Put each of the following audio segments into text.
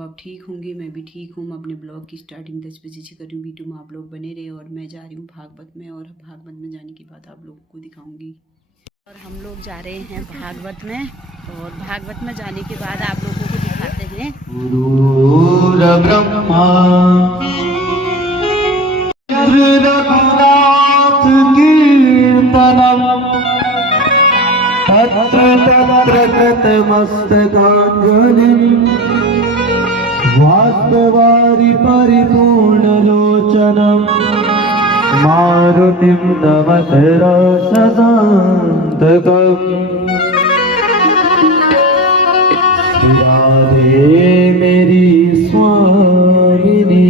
आप ठीक होंगे, मैं भी ठीक हूँ। मैं अपने ब्लॉग की स्टार्टिंग 10 बजे से कर रही हूँ। वीडियो में आप लोग बने रहे और मैं जा रही हूँ भागवत में, और भागवत में जाने के बाद आप लोगों को दिखाऊंगी। और हम लोग जा रहे हैं भागवत में, और भागवत में जाने के बाद आप लोगों को दिखाते हैं। गुरुर् ब्रह्मा रघुनाथ कीर्तनम तत्र तत्र गतमस्तकाञ्जलिं वास्तवारि परिपूर्णलोचनं मारुतिं नमत रसशान्तकम् राधे मेरी स्वामिनी।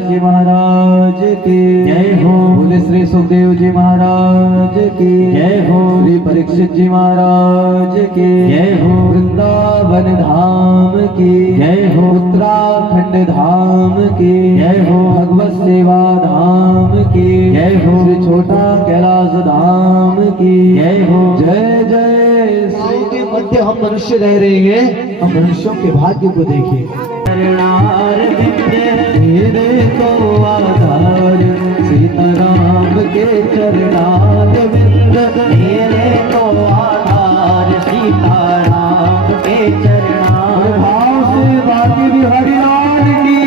जी महाराज की जय हो। बोले श्री सुखदेव जी महाराज की जय हो। श्री परीक्षित जी महाराज की जय हो। वृंदावन धाम की जय हो। उत्तराखंड धाम की जय हो। भगवत सेवा धाम की जय हो। श्री छोटा कैलाश धाम की जय हो। जय जय। के मध्य हम मनुष्य रह रहे हैं, हम मनुष्यों के भाग्य को देखें। मेरे को आधार सीताराम के चरणार बिंद, मेरे को आधार सीताराम के चरणार। भाव से बाकी बिहारी लाल की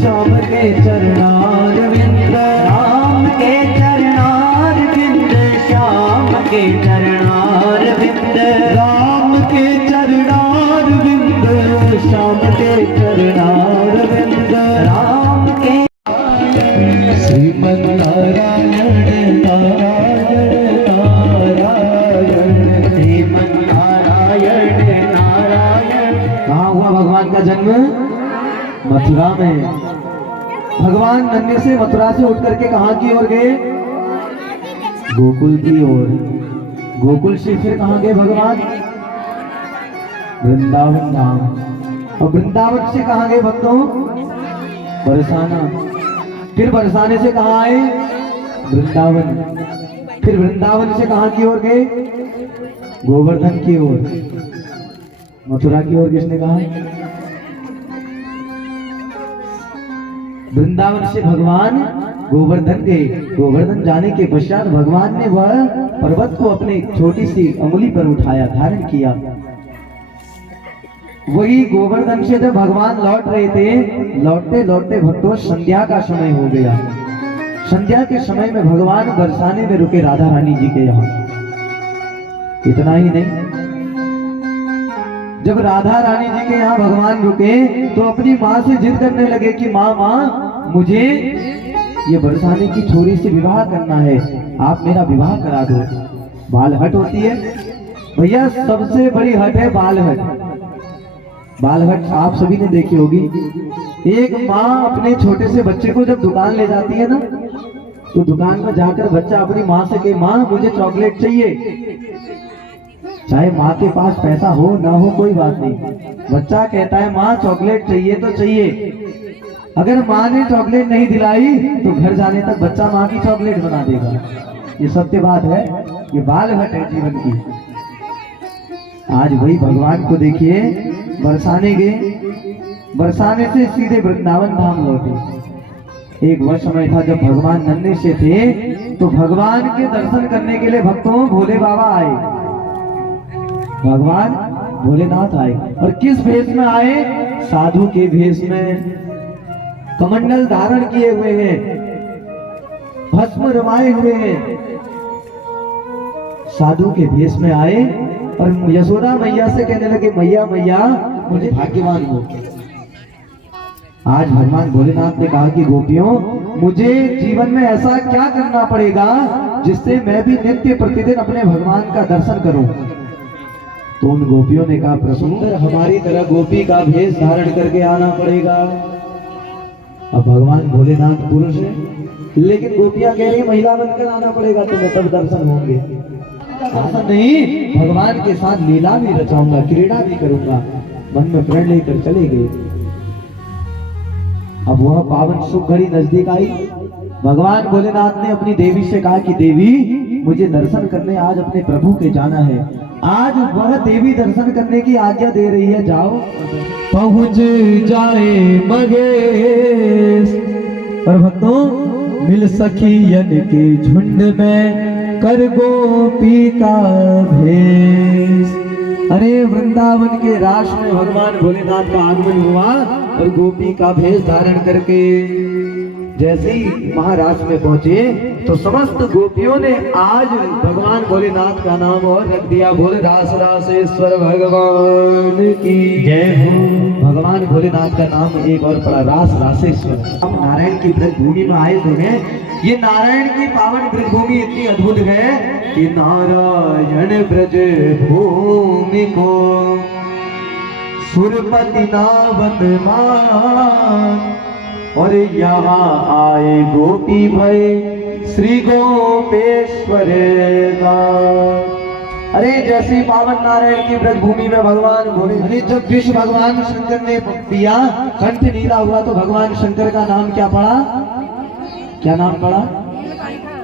श्याम के चरणार विंद, राम के चरणार विंद, श्याम के चरणार विंद, राम के चरणार विंद, श्याम के चरणार विंद, राम के। श्रीमन नारायण नारायण नारायण, श्रीमन नारायण नारायण। कहाँ हुआ भगवान का जन्म? मथुरा में। भगवान नन्हे से मथुरा से उठ करके कहाँ की ओर गए? गोकुल की ओर। गोकुल से फिर कहाँ गए भगवान? वृंदावन धाम। और वृंदावन से कहाँ गए भक्तों? बरसाना। फिर बरसाने से कहाँ आए? वृंदावन। फिर वृंदावन से कहाँ की ओर गए? गोवर्धन की ओर। मथुरा की ओर किसने कहा? वृंदावन से भगवान गोवर्धन गए। गोवर्धन जाने के पश्चात भगवान ने वह पर्वत को अपने छोटी सी अंगुली पर उठाया, धारण किया। वही गोवर्धन से जब भगवान लौट रहे थे, लौटते लौटते भक्तों संध्या का समय हो गया। संध्या के समय में भगवान बरसाने में रुके राधा रानी जी के यहाँ। इतना ही नहीं, जब राधा रानी जी के यहाँ भगवान रुके तो अपनी माँ से जिद करने लगे कि माँ माँ, मुझे ये बरसाने की छोरी से विवाह करना है, आप मेरा विवाह करा दो। बाल हट होती है भैया, सबसे बड़ी हट है बाल हट। बाल हट आप सभी ने देखी होगी। एक माँ अपने छोटे से बच्चे को जब दुकान ले जाती है ना, तो दुकान में जाकर बच्चा अपनी माँ से कहे माँ मुझे चॉकलेट चाहिए। चाहे माँ के पास पैसा हो ना हो कोई बात नहीं, बच्चा कहता है माँ चॉकलेट चाहिए तो चाहिए। अगर माँ ने चॉकलेट नहीं दिलाई तो घर जाने तक बच्चा माँ की चॉकलेट बना देगा। ये सत्य बात है, ये बाल हट है जीवन की। आज वही भगवान को देखिए, बरसाने गए, बरसाने से सीधे वृंदावन धाम लौटे। एक वह समय था जब भगवान नन्हे से थे, तो भगवान के दर्शन करने के लिए भक्तों भोले बाबा आए। भगवान भोलेनाथ आए, और किस भेष में आए? साधु के भेष में। कमंडल धारण किए हुए हैं, भस्म रमाए हुए हैं, साधु के भेष में आए और यशोदा मैया से कहने लगे मैया मैया मुझे भाग्यवान हो। आज भगवान भोलेनाथ ने कहा कि गोपियों, मुझे जीवन में ऐसा क्या करना पड़ेगा जिससे मैं भी नित्य प्रतिदिन अपने भगवान का दर्शन करूं। तो उन गोपियों ने कहा, प्रभु सुंदर हमारी तरह गोपी का भेष धारण करके आना पड़ेगा। अब भगवान भोलेनाथ पुरुष है, लेकिन गोपियां कह रही महिला बनकर आना पड़ेगा, तुम्हें तब दर्शन होंगे। ऐसा नहीं, भगवान के साथ लीला भी रचाऊंगा, क्रीड़ा भी करूंगा। मन में प्रण लेकर चले गए। अब वह पावन शुभ घड़ी नजदीक आई। भगवान भोलेनाथ ने अपनी देवी से कहा कि देवी, मुझे दर्शन करने आज अपने प्रभु के जाना है। आज वह देवी दर्शन करने की आज्ञा दे रही है, जाओ। पहुंच जाए मगेश। और भक्तों, मिल सखियन के झुंड में कर गोपी का भेष। अरे वृंदावन के रास में भगवान भोलेनाथ का आगमन हुआ और गोपी का भेष धारण करके जैसे ही महाराज में पहुंचे तो समस्त गोपियों ने आज भगवान भोलेनाथ का नाम और रख दिया, बोले रास रासेश्वर भगवान की जय हो। भगवान भोलेनाथ का नाम एक और पड़ा, रास रासेश्वर। हम नारायण की ब्रज भूमि में आए तो हैं। ये नारायण की पावन ब्रज भूमि इतनी अद्भुत है कि नारायण ब्रज भूमि को सुरपति नावत मान। और यहाँ आए गोपी भय श्री गोपेश्वर नाथ। अरे जैसी पावन नारायण की ब्रज भूमि में भगवान भोले, जब विश्व भगवान शंकर ने पिया, कंठ नीला हुआ तो भगवान शंकर का नाम क्या पड़ा? क्या नाम पड़ा?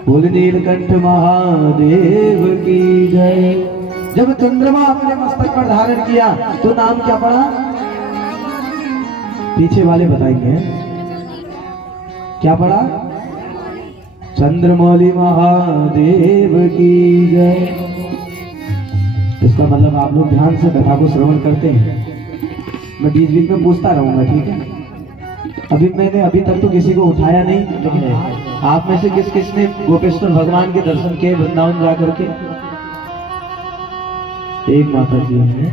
बोल नीलकंठ महादेव की जय। जब चंद्रमा अपने मस्तक पर धारण किया तो नाम क्या पड़ा? पीछे वाले बताएंगे क्या पड़ा? चंद्रमौली महादेव की जय। इसका मतलब आप लोग ध्यान से कथा को श्रवण करते हैं। मैं बीच बीच में पूछता रहूंगा, ठीक है? मैंने अभी तक तो किसी को उठाया नहीं, लेकिन आप में से किस किसने गोपेश्वर भगवान के दर्शन किए वृंदावन जा करके? एक माता जी ने।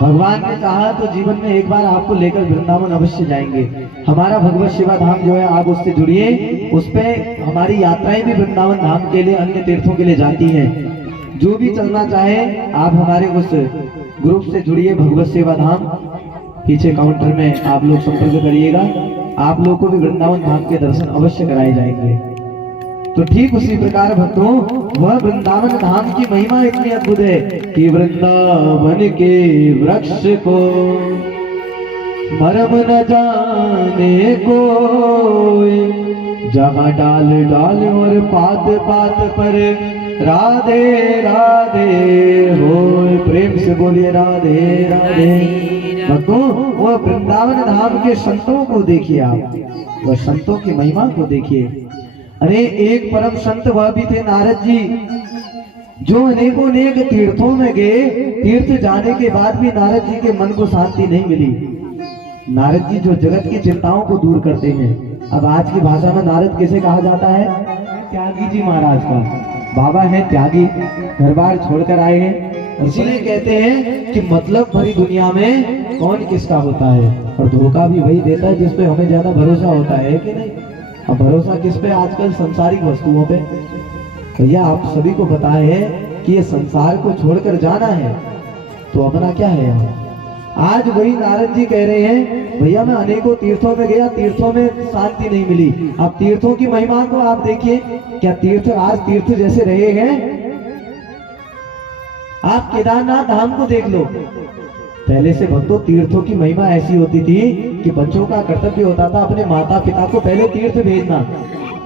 भगवान ने चाहा तो जीवन में एक बार आपको लेकर वृंदावन अवश्य जाएंगे। हमारा भगवत सेवा धाम जो है, आप उससे जुड़िए। उस पे हमारी यात्राएं भी वृंदावन धाम के लिए, अन्य तीर्थों के लिए जाती हैं। जो भी चलना चाहे आप हमारे उस ग्रुप से जुड़िए, भगवत सेवा धाम। पीछे काउंटर में आप लोग संपर्क करिएगा, आप लोगों को भी वृंदावन धाम के दर्शन अवश्य कराए जाएंगे। तो ठीक उसी प्रकार भक्तों, वह वृंदावन धाम की महिमा इतनी अद्भुत है कि वृंदावन के वृक्ष को मरम न जाने को, जहाँ डाल डाल और पात पात पर राधे राधे हो। प्रेम से बोलिए राधे राधे। भक्तों, वह वृंदावन धाम के संतों को देखिए आप, वह संतों की महिमा को देखिए। अरे एक परम संत वह भी थे नारद जी, जो अनेकों अनेक तीर्थों में गए। तीर्थ जाने के बाद भी नारद जी के मन को शांति नहीं मिली। नारद जी जो जगत की चिंताओं को दूर करते हैं। अब आज की भाषा में नारद किसे कहा जाता है? त्यागी जी महाराज का बाबा है, त्यागी, घर बार छोड़कर आए हैं। इसीलिए कहते हैं कि मतलब भरी दुनिया में कौन किसका होता है, और धोखा भी वही देता है जिसपे हमें ज्यादा भरोसा होता है कि नहीं। अब भरोसा किस पे आजकल? संसारिक वस्तुओं पे। भैया आप सभी को पता है कि ये संसार को छोड़कर जाना है, तो अपना क्या है यहाँ? आज वही नारद जी कह रहे हैं, भैया मैं अनेकों तीर्थों में गया, तीर्थों में शांति नहीं मिली। अब तीर्थों की महिमा को आप देखिए, क्या तीर्थ आज तीर्थ जैसे रहे हैं? आप केदारनाथ धाम को देख लो। पहले से भक्तों तीर्थों की महिमा ऐसी होती थी कि बच्चों का कर्तव्य होता था अपने माता पिता को पहले तीर्थ भेजना।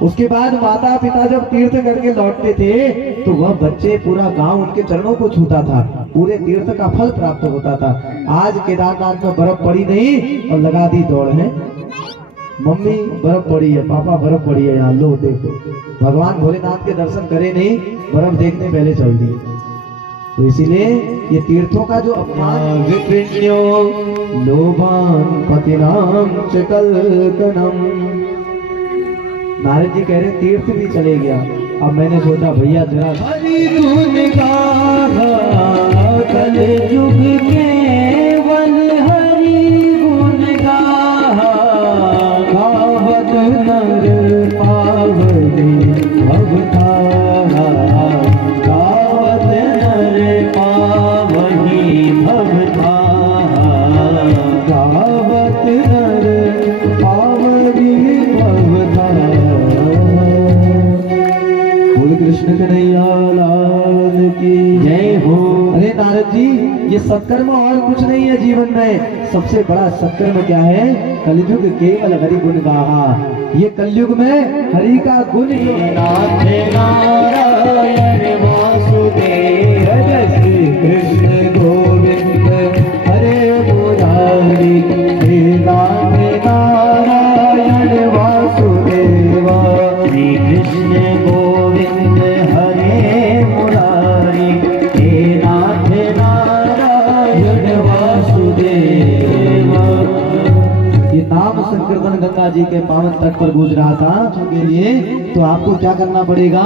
उसके बाद माता पिता जब तीर्थ करके लौटते थे तो वह बच्चे, पूरा गांव उनके चरणों को छूता था, पूरे तीर्थ का फल प्राप्त होता था। आज केदारनाथ में बर्फ पड़ी नहीं और लगा दी दौड़ है, मम्मी बर्फ पड़ी है, पापा बर्फ पड़ी है, यहाँ लो देखो। भगवान भोलेनाथ के दर्शन करे नहीं, बर्फ देखने पहले चल दी। तो इसीलिए ये तीर्थों का जो अपमान, विप्रिण्यो लोभान पतिनाम चकलकनम। नारद जी कह रहे तीर्थ भी चले गया। अब मैंने सोचा भैया जरा हरि गुण गाहा, कलयुग केवल हरि गुण गाहा, गावत नर पावनी ये सत्कर्म और कुछ नहीं है जीवन में। सबसे बड़ा सत्कर्म क्या है? कलयुग केवल हरि गुण गाहा। ये कलयुग में हरि का गुण जो नाथ नारायण वासुदेव जय श्री कृष्ण गोविंद हरे मुरारी हे नाथ नारायण वासुदेव श्री कृष्ण गोविंद हरे मुरारी हे नाथ नारायण वासुदेव। ये नाम संकीर्तन गंगा जी के पावन तट पर गूंज रहा था के लिए, तो आपको क्या करना पड़ेगा?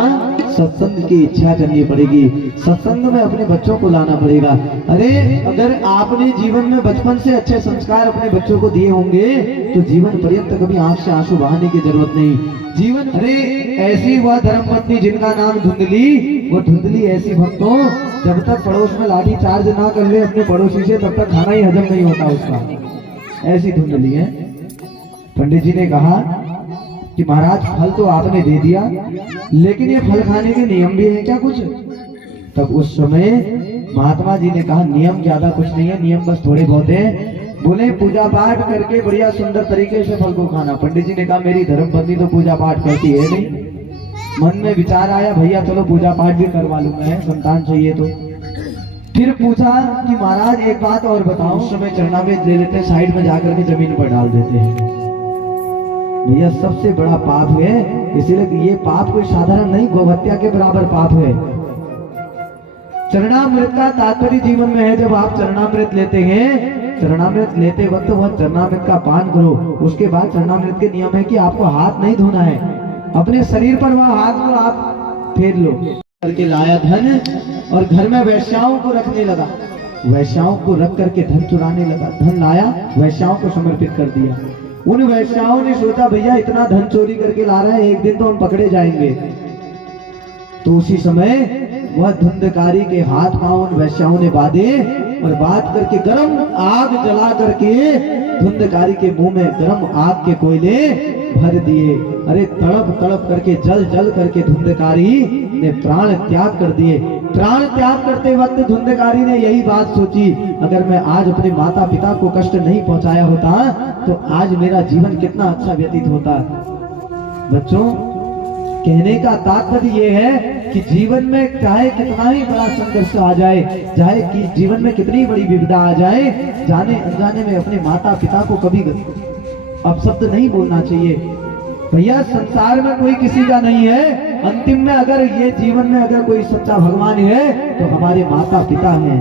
सत्संग की इच्छा करनी पड़ेगी, सत्संग में अपने बच्चों को लाना पड़ेगा। अरे अगर आपने जीवन में बचपन से अच्छे संस्कार अपने बच्चों को दिए होंगे तो जीवन पर्यंत कभी आंख से आंसू बहाने की जरूरत नहीं। जीवन अरे ऐसी वह धर्मपत्नी जिनका नाम धुंधली, वो धुंधली ऐसी भक्तों, जब तक पड़ोस में लाठी चार्ज ना कर ले अपने पड़ोसी से तब तक खाना ही हजम नहीं होता उसका, ऐसी धुंधली है। पंडित जी ने कहा कि महाराज फल तो आपने दे दिया, लेकिन ये फल खाने के नियम भी है क्या कुछ? तब उस समय महात्मा जी ने कहा नियम ज्यादा कुछ नहीं है, नियम बस थोड़े बहुत है। बोले पूजा पाठ करके बढ़िया सुंदर तरीके से फल को खाना। पंडित जी ने कहा मेरी धर्मपत्नी तो पूजा पाठ करती है नहीं। मन में विचार आया भैया चलो पूजा पाठ भी करवा लूंगा, है संतान चाहिए तो। फिर पूछा कि महाराज एक बात और बताओ, उस समय चरणामृत ले लेते साइड में जाकर के जमीन पर डाल देते हैं। भैया सबसे बड़ा पाप है, इसीलिए कि ये पाप कोई साधारण नहीं, गोहत्या के बराबर पाप है। चरणामृत का तात्पर्य जीवन में है, जब आप चरणामृत लेते हैं, चरणामृत लेते वक्त वह चरणामृत का पान करो। उसके बाद चरणामृत के नियम है कि आपको हाथ नहीं धोना है, अपने शरीर पर वह हाथ को आप फेर लो। करके लाया धन और घर में वैश्याओं को रखने लगा, वैश्याओं को रख करके धन चुराने लगा। धन लाया वैश्याओं को समर्पित कर दिया। उन वैश्याओं ने सोचा भैया इतना धन चोरी करके ला रहा है, एक दिन तो हम पकड़े जाएंगे। तो उसी समय वह धुंधकारी के हाथ पांव उन वैश्याओं ने बांधे और बात करके गरम आग जला करके धुंधकारी के मुंह में गरम आग के कोयले भर दिए। अरे तड़प तड़प करके जल जल करके धुंधकारी ने प्राण त्याग कर दिए। प्राण त्याग करते वक्त धुंधकारी ने यही बात सोची, अगर मैं आज अपने माता पिता को कष्ट नहीं पहुंचाया होता तो आज मेरा जीवन कितना अच्छा व्यतीत होता। बच्चों कहने का तात्पर्य ये है कि जीवन में चाहे कितना ही बड़ा संघर्ष आ जाए, चाहे कि जीवन में कितनी बड़ी विपदा आ जाए, जाने अनजाने में अपने माता पिता को कभी अपशब्द नहीं बोलना चाहिए। भैया संसार में कोई किसी का नहीं है, अंतिम में अगर ये जीवन में अगर कोई सच्चा भगवान है तो हमारे माता पिता हैं।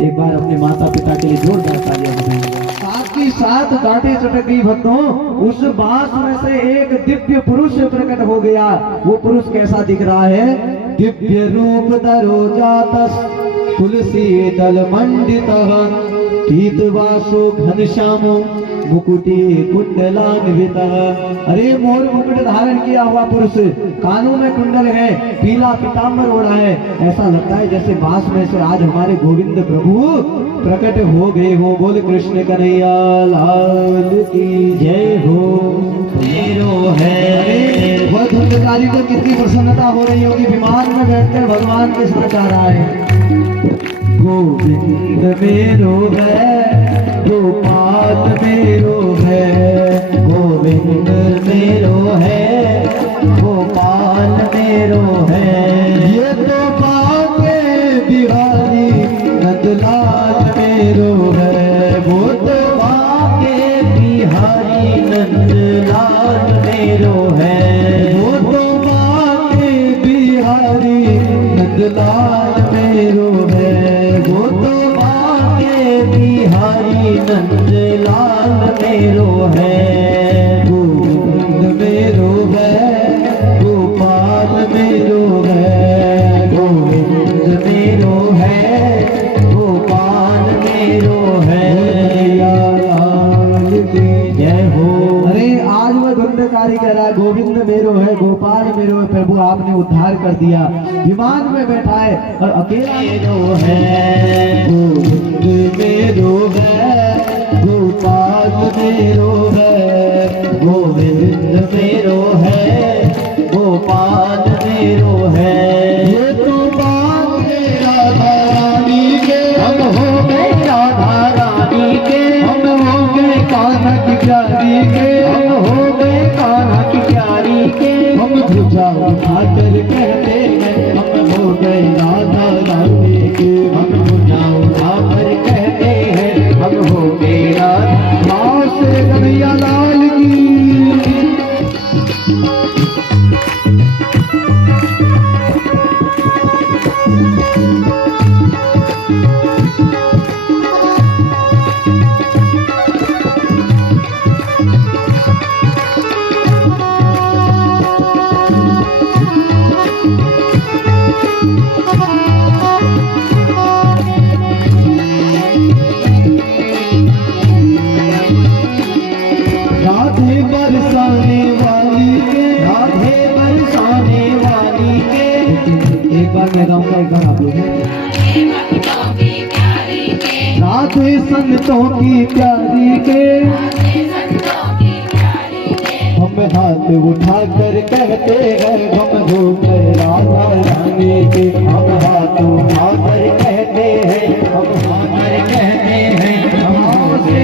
एक बार अपने माता पिता के लिए जोरदार तालियां बजाएं। साथ ही साथ गांठें चटक गई भक्तों, उस बांस में से एक दिव्य पुरुष प्रकट हो गया। वो पुरुष कैसा दिख रहा है? दिव्य रूप धरो जातस तुलसी दल मंडितः पीतवासो घनश्यामो मुकुटी कुंडलान्वितः। अरे मोर मुकुट धारण किया हुआ पुरुष, कानों में कुंडल है, पीला पीतांबर ओढ़ा है, ऐसा लगता है जैसे बांस में से आज हमारे गोविंद प्रभु प्रकट हो गए हो। बोल कृष्ण कन्हैया लाल की जय हो। मेरो है वह धुंधकारी को कितनी प्रसन्नता हो रही होगी, विमान में बैठकर भगवान के साथ जा रहा है। गोविंद मेरो है, गोपाल मेरो है, गोविंद मेरो है, गोपाल मेरो है। ये तो बाके बिहारी नंदलाल मेरो है, वो तो बाके बिहारी नंदलाल मेरो है, वो तो बाके बिहारी नंदलाल मेरो है, वो तो बाके बिहारी नंदलाल मेरो है। गोविंद मेरो है, गोपाल मेरो है, गोविंद मेरो है, गोपाल मेरो है। जय हो। अरे आज वह धुंधकारी कह रहा है गोविंद मेरो है, गोपाल मेरो है, प्रभु आपने उद्धार कर दिया। विमान में बैठा है और अकेला मेरो है। गोविंद मेरो है, गोपाल मेरो है, गोविंद मेरो है, गोपाल मेरो है। ये तो बात राधा रानी के हम हो मैं गाऊंगा एक बार आप लोग। राधे संतों की प्यारी के हम हाथ उठा कर कहते हैं हम घूम राधा रानी के। हम हाथ उठा कर कहते हैं हम कहते हैं हम से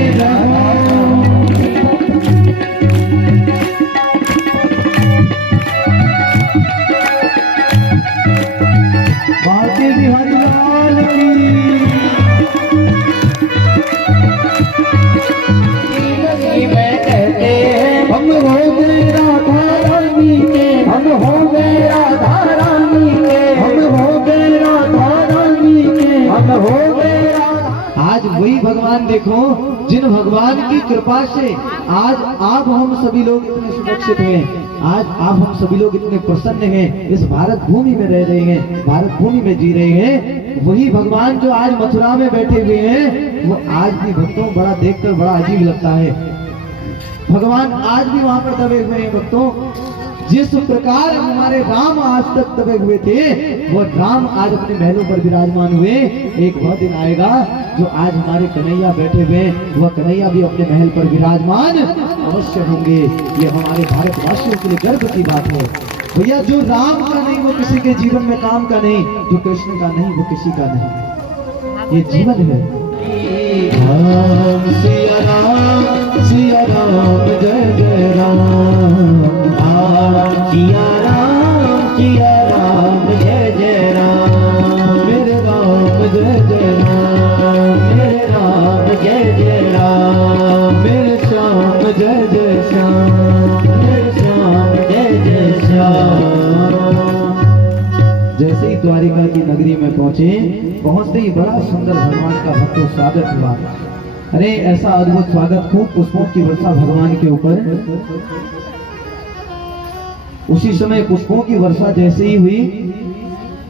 बाके बिहारी लाल की मैं कहते हैं हम हो गए राधा रानी के। हम हो गए राधा रानी के। हम हो गए राधा रानी के। हम हो गए। आज वही भगवान देखो जिन भगवान की कृपा से आज आप हम सभी लोग इतने सुरक्षित हैं। आज आप हम सभी लोग इतने प्रसन्न हैं, इस भारत भूमि में रह रहे हैं, भारत भूमि में जी रहे हैं। वही भगवान जो आज मथुरा में बैठे हुए हैं वो आज भी भक्तों बड़ा देखकर बड़ा अजीब लगता है। भगवान आज भी वहां पर दबे हुए हैं भक्तों। जिस प्रकार हमारे राम आज तक दबे हुए थे वो राम आज अपने महलों पर विराजमान हुए। एक वह दिन आएगा जो आज हमारे कन्हैया बैठे हुए वह कन्हैया भी अपने महल पर विराजमान अवश्य होंगे। ये हमारे भारतवासियों के लिए गर्व की बात है भैया। जो राम का नहीं वो किसी के जीवन में काम का नहीं, जो कृष्ण का नहीं वो किसी का नहीं। ये जीवन है। सिया राम जय जय राम। सिया राम जय जय राम। मेरे राम जय जय राम। मेरे राम जय जय राम। मेरे श्याम जय जय श्याम। मेरे श्याम जय जय श्याम। जैसे ही द्वारिका की नगरी में पहुंचे, पहुंचते ही बड़ा सुंदर भगवान का भक्तों स्वागत हुआ। अरे ऐसा अद्भुत स्वागत, खूब पुष्पों की वर्षा भगवान के ऊपर। उसी समय पुष्पों की वर्षा जैसे ही हुई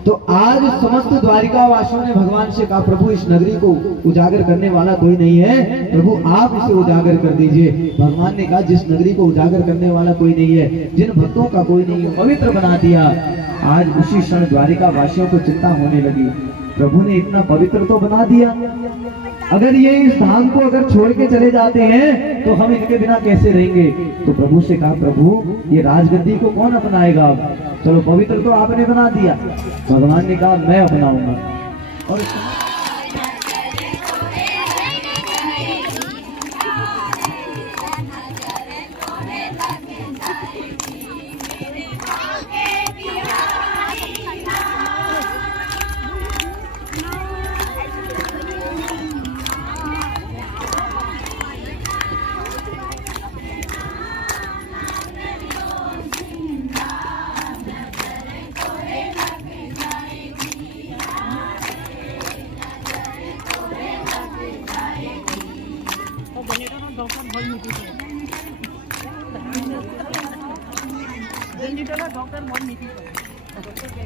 तो आज समस्त द्वारिका वासियों ने भगवान से कहा प्रभु इस नगरी को उजागर करने वाला कोई नहीं है, प्रभु आप इसे उजागर कर दीजिए। भगवान ने कहा जिस नगरी को उजागर करने वाला कोई नहीं है, जिन भक्तों का कोई नहीं है, पवित्र बना दिया। आज उसी क्षण द्वारिका वासियों को चिंता होने लगी, प्रभु ने इतना पवित्र तो बना दिया, अगर ये इस धाम को अगर छोड़ के चले जाते हैं तो हम इनके बिना कैसे रहेंगे। तो प्रभु से कहा प्रभु ये राजगद्दी को कौन अपनाएगा। चलो पवित्र तो आपने बना दिया। भगवान ने कहा मैं अपनाऊंगा। और डॉक्टर मन नीति डॉक्टर के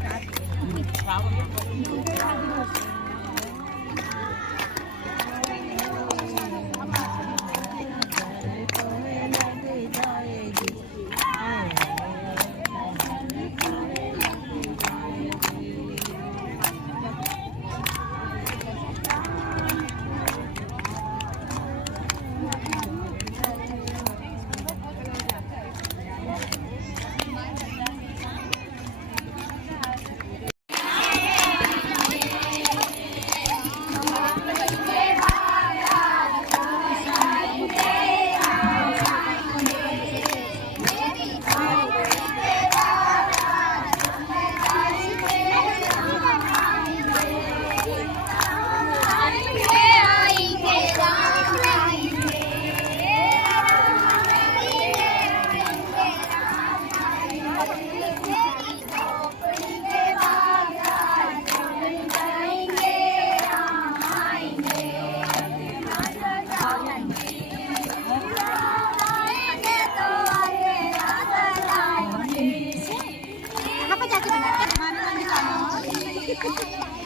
Apa jadi benar? Mana nanti kamu?